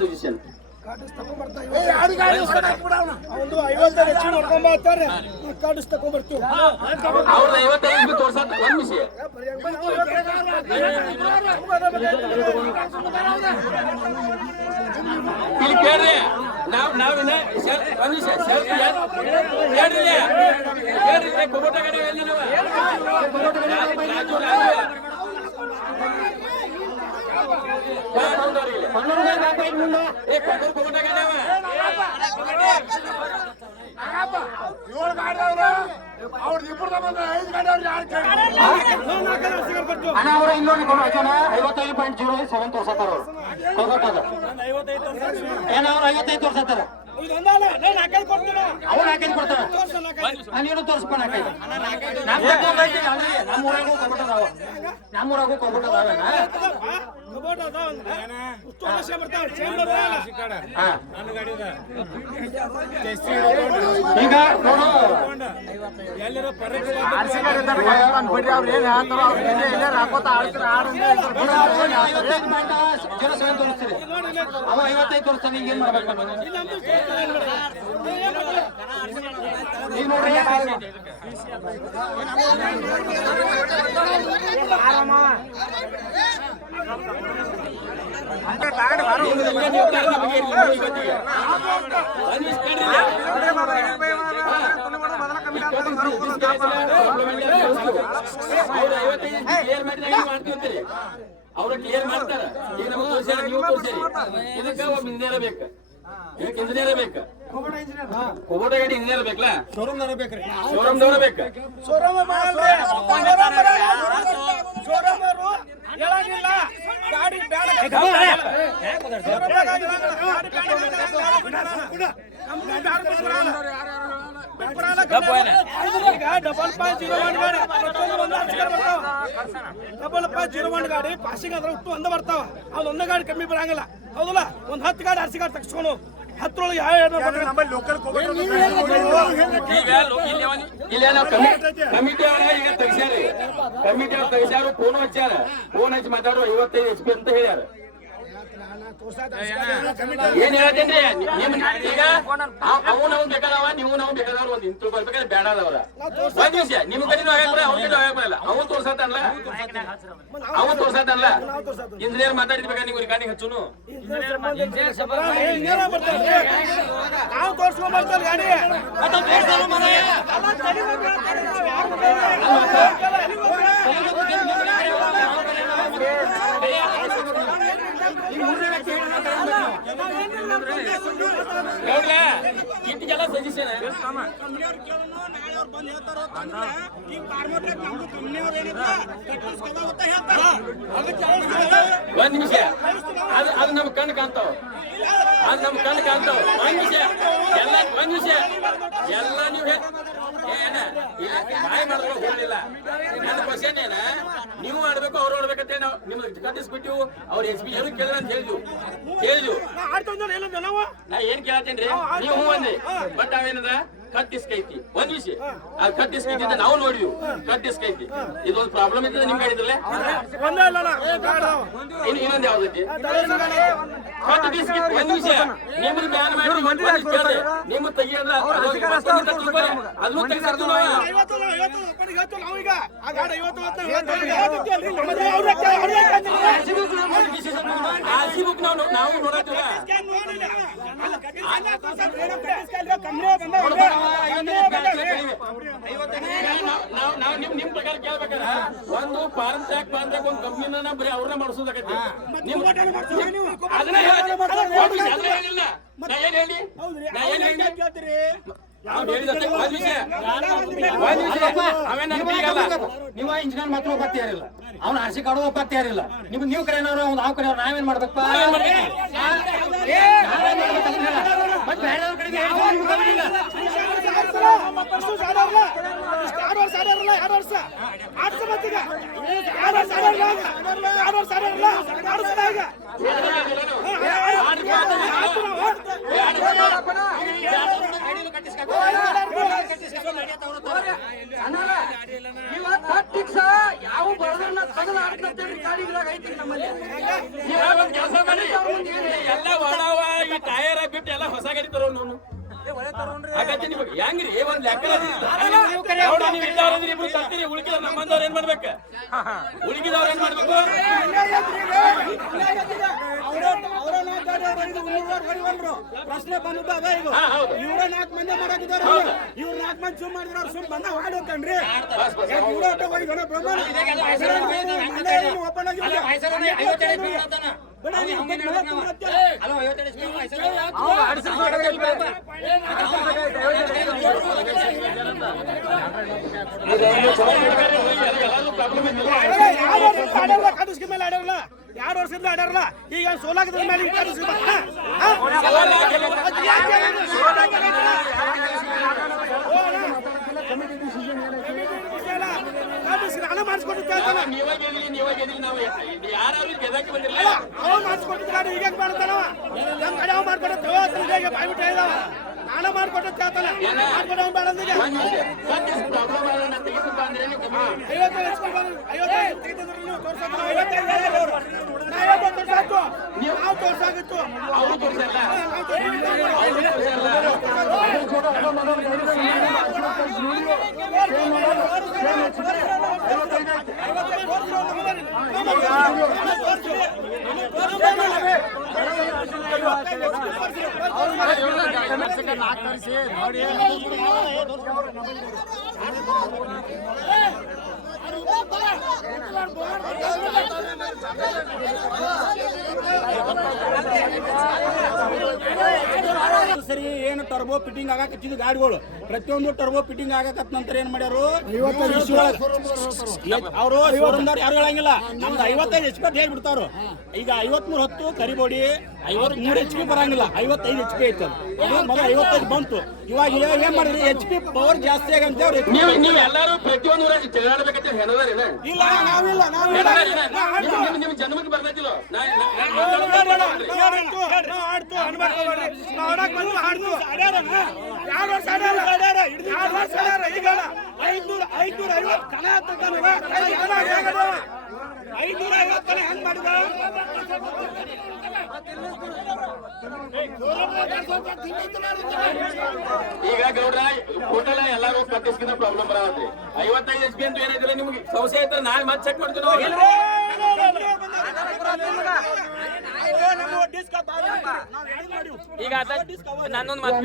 suggestion ಇಲ್ಲಿ ಕೇಳ್ರಿ ನಾವಿನ್ನ ಹೇಳ್ರಿ ಕೊಬೋಟ ಗಾಡಿ ಅವರ ಇನ್ನೊಂದು 55.07 ತೋರ್ಸತ್ತಾರ ಏನವ್ರು 55 ತೋರ್ಸತ್ತಾರ ಅವ್ರು ಹಾಕಿ ಕೊಡ್ತಾರ ನೀನು ತೋರ್ಸ್ಪ ನಮ್ಮೂರಾಗೂ ಕೊಬಿಟ್ಟದಾವ ನಮ್ಮೂರಾಗೂ ಕೊಬಿಟ್ಟದಾವೇನ ಈಗ ನೋಡು ತೋರಿಸ್ತೀರಿ ಅವ 55 ತೋರಿಸ್ತಾನೆ ಈಗ ಏನ್ ಮಾಡ್ಬೇಕು ಈಗ ನೋಡ್ರಿ ಅವ್ರ ಕ್ಲಿಯರ್ ಮಾಡ್ತಾರ ಈಗ ನಮಗೆ ತೋರಿಸ್ಯಾರ ನೀವು ತೋರಿಸಿರಿ ಇದಕ್ಕ ಒಬ್ಬ ಇಂಜಿನಿಯರ್ ಬೇಕು ಇದಕ್ಕೆ ಇಂಜಿನಿಯರ್ ಬೇಕು ಕೊಬೋಟ ಗಾಡಿ ಇಂಜಿನಿಯರ್ ಬೇಕಲ್ಲ ಶೋರೂಮ್ದವ್ರ ಬೇಕ್ರಿ ಶೋರೂಮ್ದವ್ರ ಬೇಕು ಡಬಲ್ ಗಾಡಿ ಪಾಸಿಂಗ್ ಆದ್ರೆ ಹುಟ್ಟು ಒಂದ ಬರ್ತಾವ ಅವ್ನು ಒಂದ ಗಾಡಿ ಕಮ್ಮಿ ಬರಂಗಿಲ್ಲ ಹೌದಲ್ಲ ಒಂದ್ 10 ಗಾಡಿ ಆರ್ಸಿ ಗಾಡಿ ತಗ್ಸ್ಕೊಂಡು 10ರೊಳಗೆ ಕಮಿಟಿ ಈಗ ತೆಗ್ಸ್ಯಾರಿ ಕಮಿಟಿ ಅವ್ರು ತೆಗ್ಸ್ಯಾರು ಫೋನ್ ಹಚ್ಚಾರ ಫೋನ್ ಹಚ್ಚಿ ಮಾತಾಡುವ 55 HP ಅಂತ ಹೇಳ್ಯಾರ ಏನ್ ಹೇಳ್ತೇನ್ರಿ ಈಗ ಅವ್ನು ಬೇಕಾದವ ನೀವು ನಾವು ಬೇಕಾದವ್ರು ಒಂದ್ ಇಂತ ಬರ್ಬೇಕಾದ್ರೆ ಬೇಡದವ್ರ ಒಂದ್ ನಿಮಿಷ ನಿಮ್ ಕಡೆನೂ ಆಗಲ್ಲ ಅವ್ನ ಕಡೆ ಆಗಲ್ಲ ಅವ್ನು ತೋರ್ಸತ್ತಲ್ಲ ಅವ್ನು ತೋರ್ಸತ್ತಲ್ಲ ಇಂಜಿನಿಯರ್ ಮಾತಾಡಿದ್ಬೇಕಾ ನೀವು ಗಾಡಿ ಹಚ್ಚುನು ನಾವು ತೋರ್ಸ್ಕೊಂಡ್ ಬರ್ತಾರೆ ಗಾಡಿ ಇಟ್ಟಿಗೆಲ್ಲ ಸಜೆಷನ್ ಒಂದ್ ನಿಮಿಷ ಅದು ನಮ್ ಕಣ್ ಕಾಣ್ತಾವ ಅದು ನಮ್ ಕಣ್ ಕಾಣ್ತಾವ ಒಂದ್ ನಿಮಿಷ ಎಲ್ಲ ಒಂದ್ ನಿಮಿಷ ಎಲ್ಲ ನೀವು ಏನ ಬಾಯಿ ಮಾಡ್ಕೊಳಕ್ ಹೋಗಲಿಲ್ಲ ನನ್ನ ಕ್ವಶನ್ ಏನ ನೀವು ಆಡ್ಬೇಕು ಅವ್ರು ಆಡ್ಬೇಕಂತ ನಾವು ನಿಮ್ಗೆ ಕಟ್ಟಿಸ್ಬಿಟ್ಟಿವು ಅವ್ರ SP ಏನು ಕೇಳಿದ್ರ ಅಂತ ಹೇಳಿದ್ವು ನಾ ಏನ್ ಕೇಳತ್ತೇನ್ರಿ ನೀವು ಹೂ ಅಂದ್ರಿ ಬಟ್ ಅವೇನದ ಕಟ್ಟಿಸ್ಕೈತಿ ಒಂದ್ ವಿಷಯ ಅದು ಕಟ್ಟಿಸ್ಕೈತಿ ಅಂತ ನಾವು ನೋಡಿದ್ವಿ ಕಟ್ಟಿಸ್ಕೈತಿ ಇದೊಂದು ಪ್ರಾಬ್ಲಮ್ ಇರ್ತದೆ ನಿಮ್ಗೆ ಹೇಳಿದ್ರಲ್ಲ ಇನ್ನೊಂದ್ ಯಾವ್ದೈತಿ ಕಟ್ಟಿಸ್ಕೈತಿ ಒಂದ್ ವಿಷಯ ನಿಮ್ಗೆ ಬ್ಯಾನ್ ಮಾಡಿ ನಿಮ್ಗೆ ತೆಗಿಯೋದ ಅದನ್ನು ತೆಗಿಸಾರ್ದು ನಾವು ನೋಡತ್ತೀವ ನಿಮ್ ಪ್ರಕಾರ ಕೇಳ್ಬೇಕಾರ ಒಂದು ಪಾರಂತ್ಯಾಕ್ ಒಂದು ಕಂಪ್ನಿನ ಬರೀ ಅವ್ರನ್ನ ಮಾಡಿಸೋದಾಗತ್ತೆ ಅದನ್ನ ಹೇಳಿಲ್ಲ ನಾ ಏನ್ ಹೇಳಿ ನೀವು ಇಂಜಿನಿಯರ್ ಮಾತ್ರ ಒಪ್ಪತ್ತಿಯಾರಿಲ್ಲ ಅವ್ನ ಆರ್ಸಿ ಕಾಡು ಒಪ್ಪತ್ತಿಯಾರಿಲ್ಲ ನಿಮ್ಗೆ ನೀವು ಕರೆಯವ್ರು ಅವ್ನು ನಾವು ಕರೆಯವ್ರು ನಾವೇನ್ ಮಾಡ್ಬೇಕಪ್ಪ ಯಾವ ಕೆಲಸ ಮಾಡಿ ಎಲ್ಲ ಒಳವ ಈ ಟೈರ್ ಬಿಟ್ಟು ಎಲ್ಲ ಹೊಸ ಗಾಡಿ ತರೋ ನೋನು ಹಾಗಾದ್ರೆ ನಿಮಗೆ ಹೆಂಗ್ರಿ ಒಂದ್ ಲೆಕ್ಕ ನೀವು ಇದ್ದವ್ರಂದ್ರೆ ಇಬ್ರು ಸತ್ತೀರಿ ಉಳಿಕಿದ ನಮ್ಮಂದವ್ರು ಏನ್ ಮಾಡ್ಬೇಕು ಉಳಿಕಿದವ್ರು ಏನ್ ಮಾಡ್ಬೇಕು ಪ್ರಶ್ನೆ ಬಂದ್ಬಿಟ್ಟು ಅದ ಇದು ಇವ್ರ 4 ಮಂದಿ ಮಾಡಾಕಿದಾರ ಇವ್ರ 4 ಮಂದಿ ಸುಮ್ ಮಾಡಿದ್ರ ಅವ್ರು ಸುಮ್ ಬಂದ ಹೊರಗಡೆ ಹೋಗ್ತಾನ್ರಿ ಇವ್ರ ಆಟ ಹೋಗಿದಾರ ಬ್ರಹ್ಮಣ ಓಪನ್ ಆಗಿ ಕಾಡಿಸ್ಕ ಮೇಲೆ ಆಡಲ್ಲ 2 ವರ್ಷದಿಂದ ಆಡಾರಲ್ಲ ಈಗ ಸೋಲಾಗದ ಮೇಲೆ ನಾನು ಮಾಡಿಸ್ಕೊಟ್ಟಿದ್ದೆ ಮಾಡಿಸ್ಕೊಟ್ಟಿದ್ದ ಈಗ ಮಾಡ್ತಾನವ ನಮ್ ಕಡೆ ಅವ್ ಮಾಡ್ಕೊಟ್ಟು ಬಾಯ್ಬಿಟ್ಟು ಹೇಳಿದವ ನಾನು ಮಾಡ್ಕೊಟ್ಟು ಹೇಳ್ತಾನೆ ಮಾಡ್ಕೊಂಡು ಅವ್ನು ಬೇಡಂದಿಗೆ 55 ನೀವು ತೋರ್ಸಕ್ಕೆ 55 ತೋರ್ಸಾಕು ನಾವು ತೋರ್ಸಾಗಿತ್ತು ನೋಡಿ ಸರಿ ಏನು ಟರ್ಬೋ ಫಿಟ್ಟಿಂಗ್ ಆಗಾಕತ್ತಿದ್ದು ಗಾಡಿಗಳು ಪ್ರತಿಯೊಂದು ಟರ್ಬೋ ಫಿಟ್ಟಿಂಗ್ ಆಗಾಕತ್ತ ನಂತರ ಏನ್ ಮಾಡ್ಯಾರು ಅವರು ಶೋರೂಮ್ದವ್ರು ಯಾರು ಹೇಳಂಗಿಲ್ಲ ನಮ್ದು 55 HP ಹೇಳ್ಬಿಡ್ತಾವ್ರು ಈಗ 53 ಹೊತ್ತು ಕರಿಬೋಡಿ 53 HP ಬರಂಗಿಲ್ಲ 55 HP ಐತೆ ಮೊದಲು 55 ಬಂತು ಇವಾಗ ಏನ್ ಮಾಡಿದ್ರಿ HP ಪವರ್ ಜಾಸ್ತಿ ಆಗಂತ ನೀವು ಎಲ್ಲರೂ ಪ್ರತಿಯೊಂದು ತಿರುಗಾಡಬೇಕಂತ ಹೇಳೋದಿಲ್ಲ ಇಲ್ಲ ನಾವಿಲ್ಲ ನಿಮ್ ಜನ್ಮಕ್ಕೆ ಬರ್ಬೇಕಿಲ್ಲ ಆಡ್ತು 2 ವರ್ಷ ಈಗ 550 ಕಣ 550 ಕಣ ಹೆಂಗ್ ಮಾಡಿದ ಈಗ ಗೌಡ್ರ ಟೋಟಲ್ ಎಲ್ಲಾರು ಕಟ್ಟಿಸ್ಕಿನ ಪ್ರಾಬ್ಲಮ್ ಬರತ್ತೆ 55 HP ಅಂತ ಏನಿದ್ರೆ ನಿಮ್ಗೆ ಸಮಸ್ಯೆ ಐತ್ರ ನಾಳೆ ಮತ್ತೆ ಚೆಕ್ ಮಾಡ್ತೀವಿ ಈಗ ನನ್ನೊಂದು ಮಾತು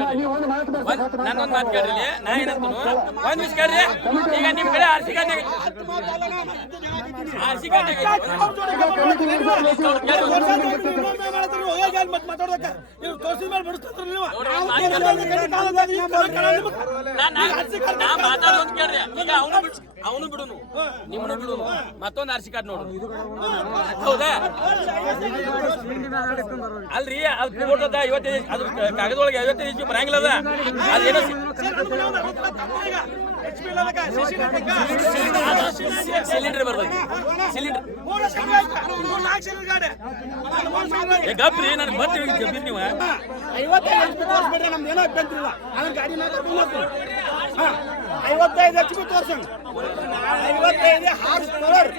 ಕೇಳ್ರಿ ನಾ ಏನಂತ ಒಂದ್ ನಿಮಿಷ ಕೇಳ್ರಿ ಈಗ ನಿಮ್ ಕಡೆ ಆರ್ಸಿ ಕಾರ್ಡ್ ಅವನು ಬಿಡುನು ನಿಮ್ಮನ್ನು ಬಿಡುನು ಮತ್ತೊಂದು ಆರ್ಸಿ ಕಾರ್ಡ್ ನೋಡು ಹೌದಾ ಅಲ್ರಿ ಅದು ಫೋಟೋದ 55 ಅದ್ರ ಕಾಗದೊಳಗೆ 55 HP ಬರಂಗಿಲ್ಲ ಅದ ಅದೇನೋ ಸಿಲಿಂಡರ್ ಬರ್ತದೆ ಸಿಲಿಂಡರ್ ಗಬ್ರಿ ನನಗೆ ಬರ್ತೀವಿ ಗಬ್ರಿ ನೀವು 55 HP ತೋರಿಸ್ಬಿಟ್ರೆ ನಮ್ದು ಏನೋ ಅಭ್ಯಂತರ ಇಲ್ಲ ಅದನ್ನ ಗಾಡಿ 55 HP ತೋರ್ಸಂಗ್ 55 ಹಾರ್ಸ್ ಪವರ್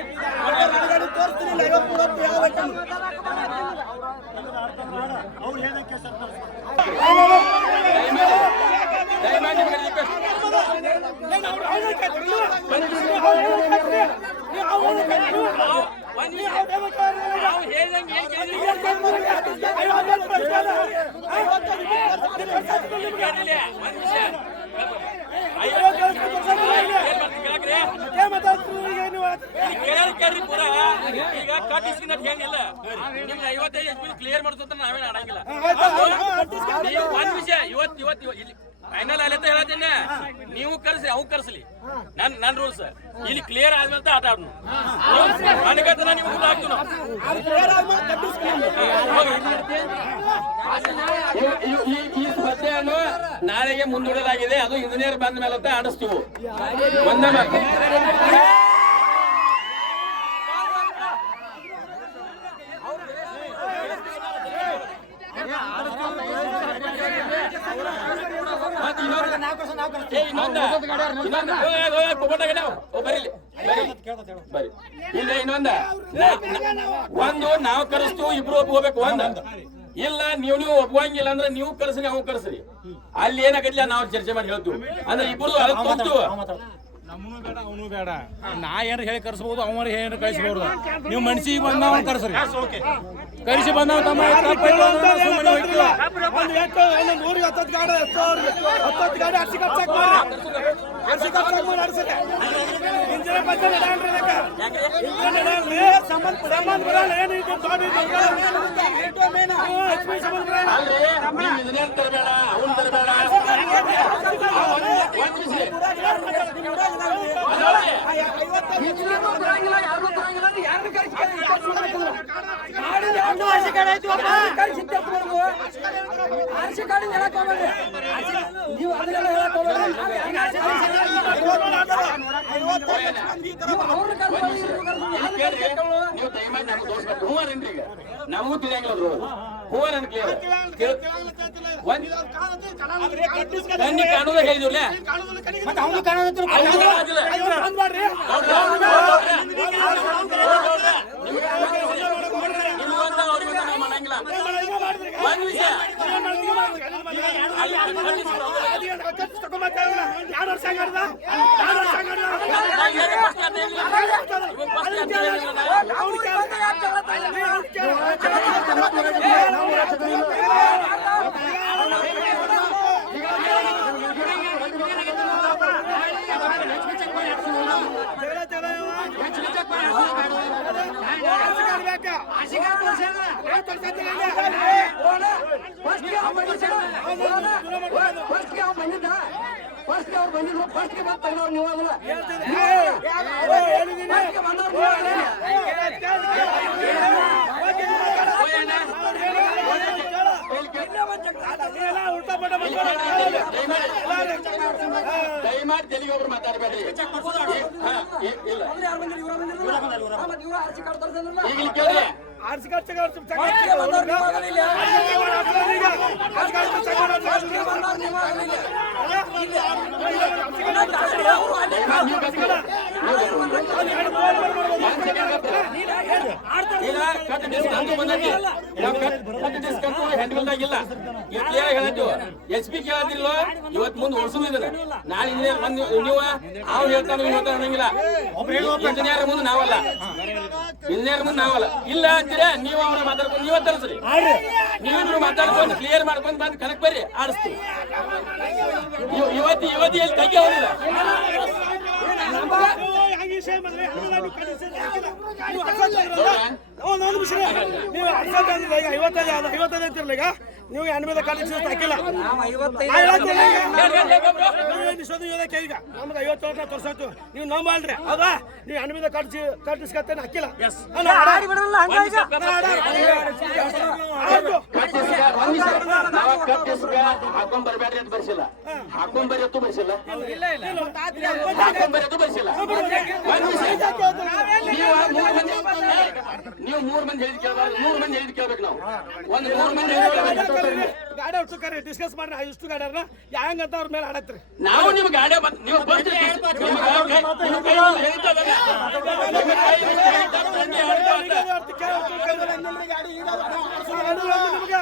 ಗಾಡಿ ತೋರಿಸ್ತಿಲ್ಲ 53 ಯಾವ ಅವ್ರು ಏನಕ್ಕೆ ಸರ್ ದಯಮಾಡಿ ಈಗ ಕಟ್ಟಿಸ್ಕಿನ ಏನಿಲ್ಲ ನಿಮ್ಗೆ 55 HP ಕ್ಲಿಯರ್ ಮಾಡ್ಸೋತ ನಾವೇನು ಆಡಂಗಿಲ್ಲ ಒಂದ್ ವಿಷಯ ಇವತ್ತು ಇಲ್ಲಿ ಫೈನಲ್ ಅಲ್ಲಂತ ಹೇಳತ್ತೀನಿ ನೀವು ಕರ್ಸಿ ಅವ್ ಕರ್ಸಲಿ ನನ್ನ ರೂಲ್ಸ್ ಇಲ್ಲಿ ಕ್ಲಿಯರ್ ಆದ್ಮೇಲೆ ಆಟ ಆಡ್ನು ನನಗಂತ ನೀವು ಊಟ ಹಾಕ್ತು ಈ ಸ್ಪರ್ಧೆಯನ್ನು ನಾಳೆಗೆ ಮುಂದೂಡಲಾಗಿದೆ ಅದು ಇಂಜಿನಿಯರ್ ಬಂದ ಮೇಲೆ ಅಂತ ಆಡಿಸ್ತೀವಿ ಒಂದೇ ಮಾತು ಇನ್ನೊಂದು ಬರ್ರಿ ಇಲ್ಲ ಇನ್ನೊಂದ ಒಂದು ನಾವು ಕರೆಸ್ತು ಇಬ್ರು ಒಪ್ಕೋಬೇಕು ಒಂದ್ ಇಲ್ಲ ನೀವು ಒಪ್ಕೊಂಗಿಲ್ಲ ಅಂದ್ರೆ ನೀವು ಕರ್ಸ್ರಿ ಅವ್ನು ಕರ್ಸ್ರಿ ಅಲ್ಲಿ ಏನಾಗತ್ತಿಲ್ಲ ನಾವು ಚರ್ಚೆ ಮಾಡಿ ಹೇಳ್ತೀವಿ ಅಂದ್ರೆ ಇಬ್ರು ಅದಕ್ಕೆ ಹೋಗ್ತೀವಿ ನಮ್ಮನು ಬೇಡ ಅವನು ಬೇಡ ನಾ ಏನಾರ ಹೇಳಿ ಕರ್ಸ್ಬೋದು ಅವರ ಏನಾರ ಕಳಿಸ್ಬೋದು ನೀವು ಮನ್ಸಿಗೆ ಬಂದವ ಕರ್ಸ್ರಿ ಕಳಿಸಿ ಬಂದವ ತಮ್ಮ ಗಾಡಿ ಅರ್ಸಿ ಖರ್ಚಾಕ್ ನೀವು ದಯಮಾಡಿ ನಮ್ಗೆ ತೋರಿಸ್ಬೇಕು ಹೂವರೇನ್ರಿ ಈಗ ನಮಗೂ ತಿಳಿಯಂಗಿಲ್ಲ ಹೂವರನ್ ಕ್ಲಿಯರ್ ಕಣ್ಣಿ ಕಾಣೋದ ಹೇಳಿದ್ರಲ್ಲ ಅವನು ಕಾಣೋದು ಒಂದ್ ವಿಷಯ ದಯಮಾಡಿ ತೆಲಿಗೆ ಒಬ್ರು ಮಾತಾಡಬೇಡ್ರಿ ಈಗ ಕೇಳಿ ಎಸ್ ಪಿ ಕೇಳದಿಲ್ಲ ಇವತ್ತು ಮುಂದೆ ಓಡಿಸುವುದಿಲ್ಲ ನಾಳೆ ಇಂಜಿನಿಯರ್ ಬಂದು ನೀವು ಅವ್ನು ಹೇಳ್ತಾನೆ ಅನ್ನಂಗಿಲ್ಲ ಇಂಜಿನಿಯರ್ ಮುಂದೆ ನಾವಲ್ಲ ಇಂಜಿನಿಯರ್ ಮುಂದೆ ನಾವಲ್ಲ ಇಲ್ಲ ಅಂತೀರಾ ನೀವು ಅವ್ರ ಮಾತಾಡ್ಕೊಂಡು ನೀವ ತರಿಸ್ರಿ ನೀವಿಬ್ರು ಮಾತಾಡ್ಕೊಂಡು ಕ್ಲಿಯರ್ ಮಾಡ್ಕೊಂಡು ಬಂದು ಕನಕ್ ಬರ್ರಿ ಆಡಿಸ್ತೀವಿ ಇವತ್ತು ಎಲ್ಲಿ ತೆಗಿ ಅವರಿಲ್ಲ ನೀವು 55 ಅಂತಿರಲ್ಲ ಈಗ ನೀವು ಹೆಣ್ಣು ಮೇಲೆ ಕಾಲೇಜ್ ಹಾಕಿಲ್ಲ ಈಗ ನಮ್ಗೆ 50 ತೋರ್ಸೋತು ನೀವು ನಾವು ಮಾಡ್ರಿ ಹೌದಾ ನೀವು ಹೆಣ್ಣು ಮೇಲೆ ಕಟ್ಟಿಸ್ಕತ್ತೇನೆ ಹಾಕಿಲ್ಲ ಹಾಕೊಂಡ್ ಬರ್ಬೇಡ್ರಿ ಅಂತ ಬರ್ಸಿಲ್ಲ ಹಾಕೊಂಡ್ ಬರ್ರಿ ಅಂತೂ ಬರ್ಸಿಲ್ಲ ಹಾಕೊಂಡ್ ಬರ್ರಿ ಅಂತೂ ಬರ್ಸಿಲ್ಲ ನೀವು 3 ಮಂದಿ ಹೇಳಿದ್ ಕೇಳಬಾರ್ದು 3 ಮಂದಿ ಹೇಳಿದ್ ಕೇಳ್ಬೇಕು ನಾವು ಒಂದು 3 ಮಂದಿ ಗಾಡಿ ಹೊಡ್ಸೋಕಾರೆ ಡಿಸ್ಕಸ್ ಮಾಡ್ರಿ ಇಷ್ಟು ಗಾಡಿಯವ್ರನ್ನ ಹೆಂಗಂತ ಅವ್ರ ಮೇಲೆ ಆಡತ್ರಿ ನಾವು ನಿಮ್ ಗಾಡಿ ನೀವು ಈಗ